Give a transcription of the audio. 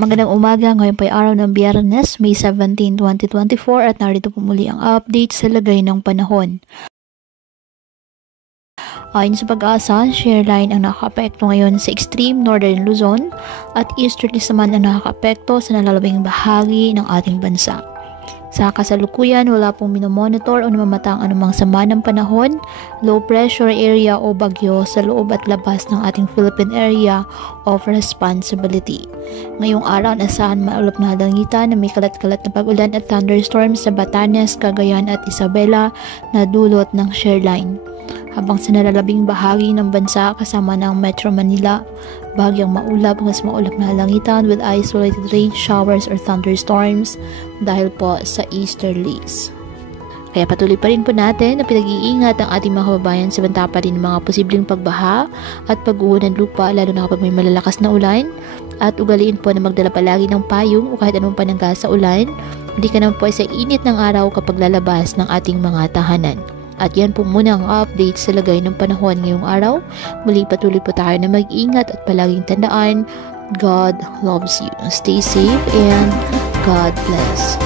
Magandang umaga, ngayon po ay araw ng Biyernes, May 17, 2024 at narito po muli ang update sa lagay ng panahon. Ayon sa Pag-asa, shear line ang nakakaapekto ngayon sa extreme northern Luzon at easterlies naman ang nakakaapekto sa nalalabing bahagi ng ating bansa. Sa kasalukuyan, wala pong minomonitor o namamatang anumang sama ng panahon, low pressure area o bagyo sa loob at labas ng ating Philippine Area of Responsibility. Ngayong araw, nasahan maulap na langitan na may kalat-kalat na pag-ulan at thunderstorms sa Batanes, Cagayan at Isabela na dulot ng shear line. Habang sa nalalabing bahagi ng bansa kasama ng Metro Manila, bahagyang maulap hanggang maulap na langitan with isolated rain showers or thunderstorms dahil po sa easterlies. Kaya patuloy pa rin po natin na pinag-iingat ang ating mga kababayan sa banta pa rin ng mga posibleng pagbaha at pag-uho ng lupa lalo na kapag may malalakas na ulan, at ugaliin po na magdala palagi ng payong o kahit anong panangga sa ulan, hindi ka naman po sa init ng araw kapag lalabas ng ating mga tahanan. At yan po muna ang update sa lagay ng panahon ngayong araw. Muli patuloy po tayo na mag-ingat at palaging tandaan, God loves you. Stay safe and God bless.